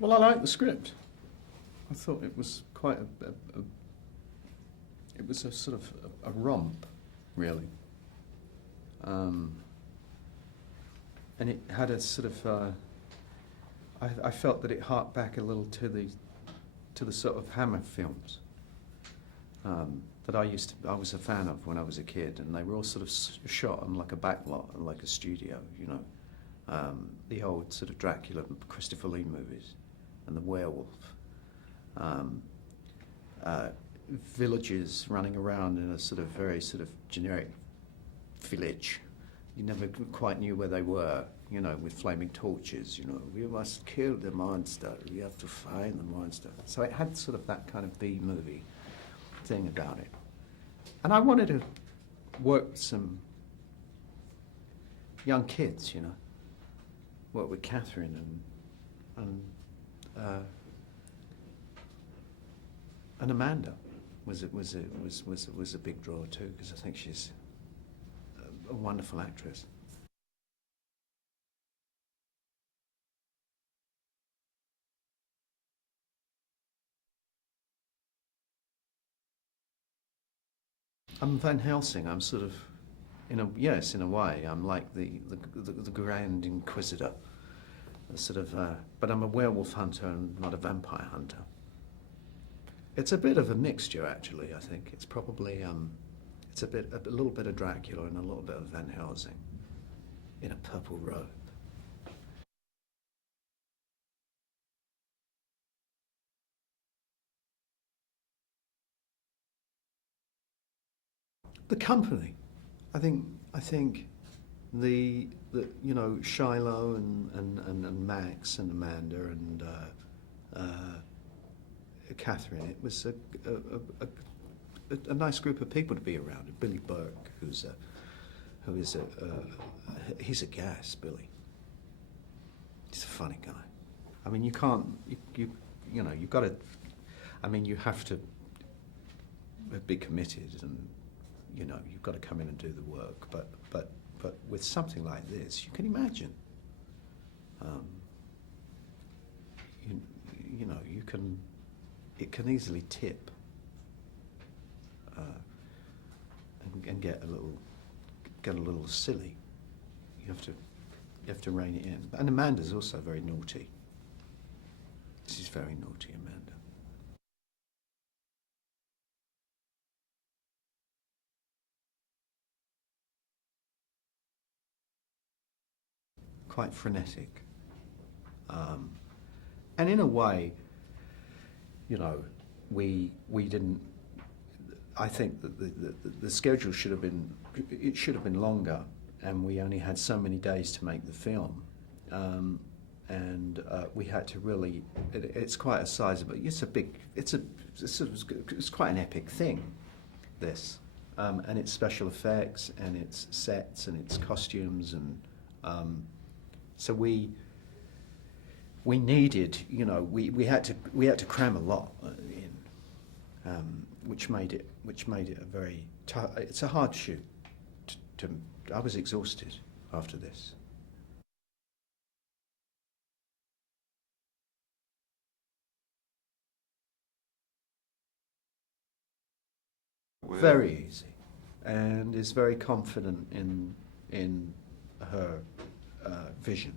Well, I liked the script. I thought it was quite it was a sort of a romp, really. And it had a sort of, I felt that it harked back a little to the sort of Hammer films that I was a fan of when I was a kid, and they were all sort of shot on like a backlot, like a studio, you know. The old sort of Dracula, Christopher Lee movies, and the werewolf. Villages running around in a sort of very sort of generic village. You never quite knew where they were, you know, with flaming torches, you know. We must kill the monster, we have to find the monster. So it had sort of that kind of B-movie thing about it. And I wanted to work with some young kids, you know. Work with Catherine and Amanda was a big draw too, because I think she's a wonderful actress. I'm Van Helsing. I'm sort of, in a way, I'm like the Grand Inquisitor, sort of. But I'm a werewolf hunter and not a vampire hunter. It's a bit of a mixture, actually. I think it's probably it's a little bit of Dracula and a little bit of Van Helsing in a purple robe. The company, I think the you know, Shiloh and Max and Amanda and Catherine. It was a nice group of people to be around. Billy Burke, he's a gas, Billy. He's a funny guy. I mean, you can't you know, you've got to. I mean, you have to be committed, and you know, you've got to come in and do the work. But with something like this, you can imagine. You know, it can easily tip and get a little silly. You have to rein it in. And Amanda's also very naughty. She's very naughty, Amanda. Quite frenetic. And in a way, you know, we didn't. I think that the schedule should have been longer, and we only had so many days to make the film, and we had to really. It's quite a sizable. It's quite an epic thing, this, and it's special effects and it's sets and it's costumes and so we needed, you know, we had to cram a lot in, which made it a very it's a hard shoot. I was exhausted after this. Very easy, and is very confident in her vision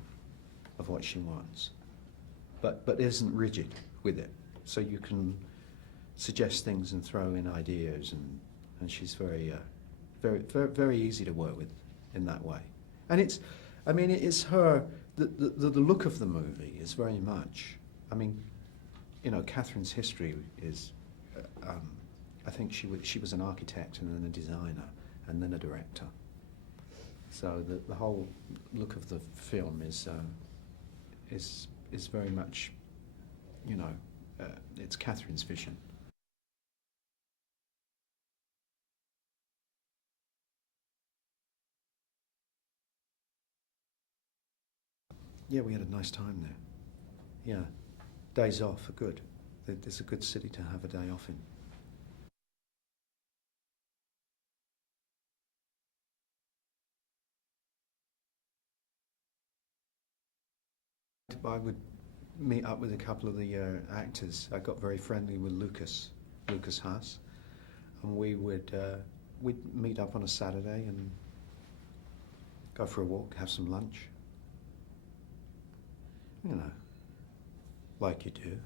of what she wants, but isn't rigid with it. So you can suggest things and throw in ideas, and she's very easy to work with in that way. And it's her. The look of the movie is very much. I mean, you know, Catherine's history is. I think she was an architect and then a designer and then a director. So the whole look of the film is very much, you know, it's Catherine's vision. Yeah, we had a nice time there. Yeah, days off are good. It's a good city to have a day off in. I would meet up with a couple of the actors. I got very friendly with Lucas Haas, and we'd meet up on a Saturday and go for a walk, have some lunch. You know, like you do.